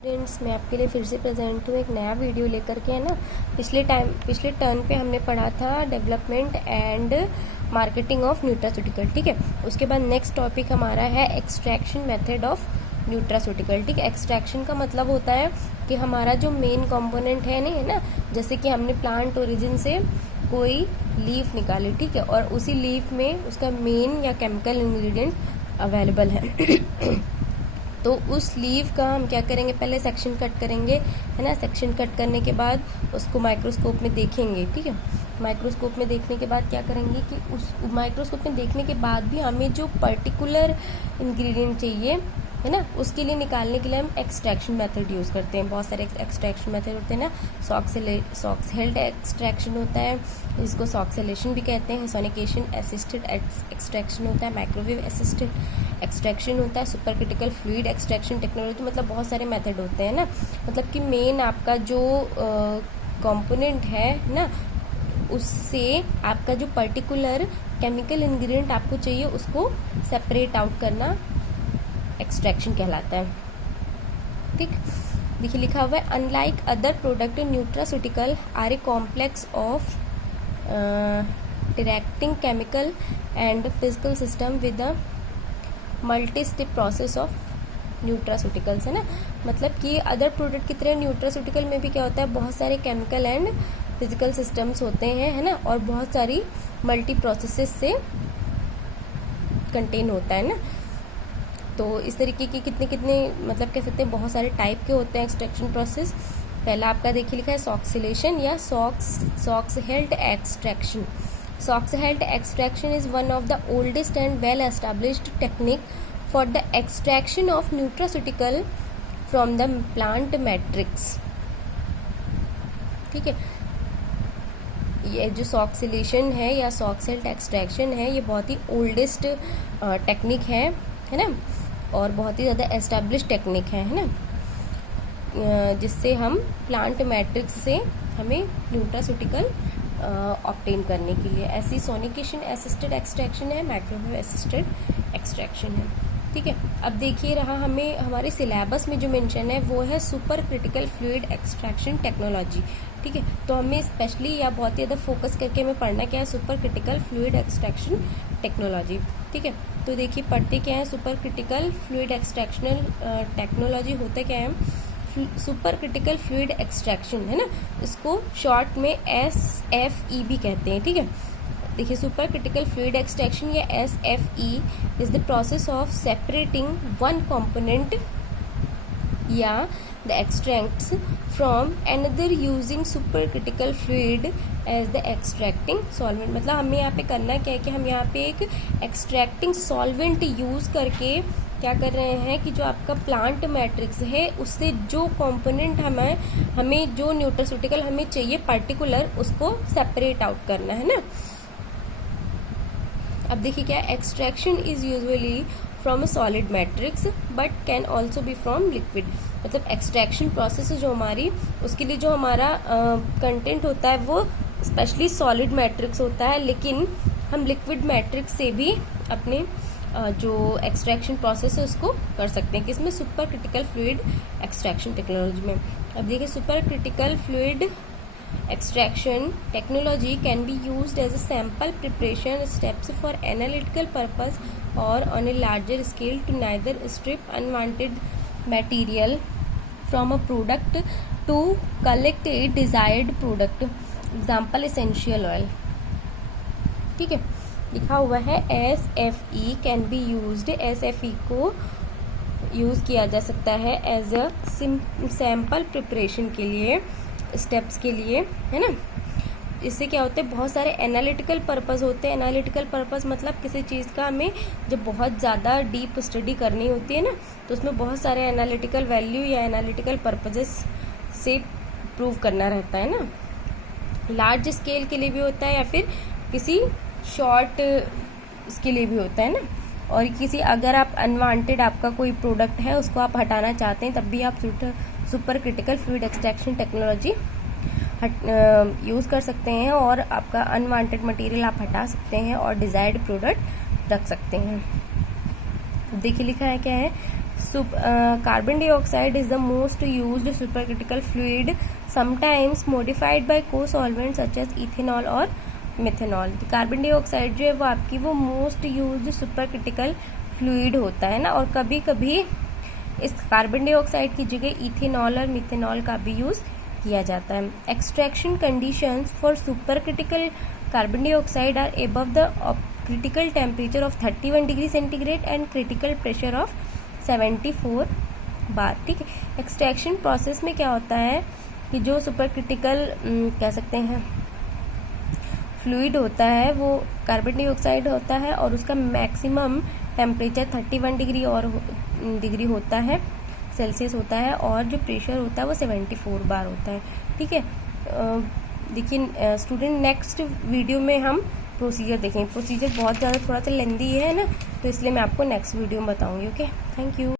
Friends, मैं आपके लिए फिर से प्रेजेंट हूँ एक नया वीडियो लेकर के, है ना। पिछले टर्न पे हमने पढ़ा था development and marketing of nutraceutical, ठीक है। उसके बाद नेक्स्ट टॉपिक हमारा है एक्सट्रैक्शन मेथड ऑफ न्यूट्रास्यूटिकल, ठीक है। एक्सट्रैक्शन का मतलब होता है कि हमारा जो मेन कंपोनेंट है नहीं, है ना, जैसे कि हमने प्लांट ओरिजिन से कोई लीफ निकाली, ठीक है, और उसी लीफ में उसका मेन या केमिकल इंग्रेडिएंट अवेलेबल है तो उस लीव का हम क्या करेंगे, पहले सेक्शन कट करेंगे, है ना। सेक्शन कट करने के बाद उसको माइक्रोस्कोप में देखेंगे, ठीक है। माइक्रोस्कोप में देखने के बाद क्या करेंगे कि उस माइक्रोस्कोप में देखने के बाद भी हमें जो पर्टिकुलर इंग्रेडिएंट चाहिए, है ना, उसके लिए निकालने के लिए हम एक्सट्रैक्शन मेथड यूज़ करते हैं। बहुत सारे एक्सट्रैक्शन मेथड होते हैं ना। सॉक्सेल्ड एक्सट्रैक्शन होता है, इसको सॉक्सेलेशन भी कहते हैं। सोनिकेशन असिस्टेड एक्सट्रैक्शन होता है, माइक्रोवेव असिस्टेड एक्सट्रैक्शन होता है, super critical fluid extraction technology, मतलब बहुत सारे मेथड होते हैं ना। मतलब कि मेन आपका जो कंपोनेंट है ना, उससे आपका जो पर्टिकुलर केमिकल इंग्रेडिएंट आपको चाहिए उसको सेपरेट आउट करना एक्सट्रैक्शन कहलाता है, ठीक। देखिए लिखा हुआ है, unlike other product nutraceutical are a complex of directing chemical and physical system with a multi step process of nutraceuticals, है ना। मतलब कि अदर प्रोडक्ट की तरह न्यूट्रास्यूटिकल में भी क्या होता है, बहुत सारे केमिकल एंड फिजिकल सिस्टम्स होते हैं, है ना, और बहुत सारी मल्टी प्रोसेसेस से कंटेन होता है ना। तो इस तरीके की कितने मतलब कह सकते हैं बहुत सारे टाइप के होते हैं एक्सट्रैक्शन प्रोसेस। पहला आपका देखिए लिखा है सॉक्सिलेशन या Soxhlet extraction. Soxhlet extraction is one of the oldest and well established technique for the extraction of nutraceutical from the plant matrix, ठीक है। ये जो सॉक्सिलेशन है या सॉक्सहेल्ड एक्सट्रैक्शन है, ये बहुत ही ओल्डेस्ट टेक्निक है ना, और बहुत ही ज़्यादा एस्टैब्लिश टेक्निक है ना, जिससे हम प्लांट मैट्रिक्स से हमें न्यूट्रास्यूटिकल ऑब्टेन करने के लिए। ऐसी सोनिकेशन असिस्टेड एक्सट्रैक्शन है, माइक्रोवेव असिस्टेड एक्सट्रैक्शन है, ठीक है। अब देखिए रहा हमें हमारे सिलेबस में जो मेंशन है वो है super critical fluid extraction technology, ठीक है। तो हमें स्पेशली या बहुत ही ज़्यादा फोकस करके हमें पढ़ना क्या है, super critical fluid extraction technology, ठीक है। तो देखिए पढ़ते क्या है, सुपर क्रिटिकल फ्लूइड एक्सट्रैक्शनल टेक्नोलॉजी होता क्या है, सुपर क्रिटिकल फ्लूइड एक्सट्रैक्शन, है ना, इसको शॉर्ट में SFE भी कहते हैं, ठीक है। देखिए सुपर क्रिटिकल फ्लूइड एक्सट्रैक्शन या SFE is the process of separating one component या the extracts from another using super critical fluid as the extracting solvent. मतलब हमें यहाँ पे करना क्या है कि हम यहाँ पे एक एक्सट्रैक्टिंग सॉल्वेंट यूज करके क्या कर रहे हैं कि जो आपका प्लांट मैट्रिक्स है उससे जो कंपोनेंट हमें जो न्यूट्रास्यूटिकल हमें चाहिए पर्टिकुलर, उसको सेपरेट आउट करना है ना। अब देखिए क्या, extraction is usually from a solid matrix but can also be from liquid. मतलब एक्सट्रैक्शन प्रोसेस जो हमारी, उसके लिए जो हमारा कंटेंट होता है वो स्पेशली सॉलिड मैट्रिक्स होता है, लेकिन हम लिक्विड मैट्रिक्स से भी अपने जो एक्सट्रैक्शन प्रोसेस है उसको कर सकते हैं, किसमें, super critical fluid extraction technology में। अब देखिए super critical fluid extraction technology can be used as a sample preparation steps for analytical purpose or on a larger scale to neither strip unwanted material from a product to collect a desired product, example essential oil, ठीक है। लिखा हुआ है SFE can be used, SFE को use किया जा सकता है एज अ सैम्पल प्रिपरेशन के लिए, स्टेप्स के लिए, है ना। इससे क्या होता है, बहुत सारे एनालिटिकल पर्पस होते हैं। एनालिटिकल पर्पस मतलब किसी चीज़ का हमें जब बहुत ज़्यादा डीप स्टडी करनी होती है ना, तो उसमें बहुत सारे एनालिटिकल वैल्यू या एनालिटिकल पर्पजेस से प्रूव करना रहता है ना। लार्ज स्केल के लिए भी होता है या फिर किसी शॉर्ट इसके लिए भी होता है ना। और किसी अगर आप अनवांटेड आपका कोई प्रोडक्ट है उसको आप हटाना चाहते हैं, तब भी आप super critical fluid extraction technology use कर सकते हैं और आपका अनवांटेड मटेरियल आप हटा सकते हैं और डिजायर्ड प्रोडक्ट रख सकते हैं। देखिए लिखा है क्या है, Carbon dioxide is the most used supercritical fluid, sometimes modified by co-solvents such as ethanol और मिथेनॉल। कार्बन डाइऑक्साइड जो है वो आपकी वो मोस्ट यूज्ड सुपरक्रिटिकल फ्लूइड होता है ना, और कभी कभी इस कार्बन डाइऑक्साइड की जगह इथेनॉल और मिथेनॉल का भी यूज किया जाता है। Extraction conditions for supercritical carbon dioxide are above the critical temperature of 31 degree centigrade and critical pressure of 74 bar. ठीक है, एक्सट्रैक्शन प्रोसेस में क्या होता है कि जो सुपर क्रिटिकल कह सकते हैं फ्लूइड होता है वो कार्बन डाइऑक्साइड होता है, और उसका मैक्सिमम टेम्परेचर 31 डिग्री होता है सेल्सियस होता है, और जो प्रेशर होता है वो 74 बार होता है। ठीक है, देखिए स्टूडेंट, नेक्स्ट वीडियो में हम प्रोसीजर देखेंगे। प्रोसीजर बहुत ज़्यादा थोड़ा सा लेंदी है ना, तो इसलिए मैं आपको नेक्स्ट वीडियो में बताऊंगी। Okay, thank you.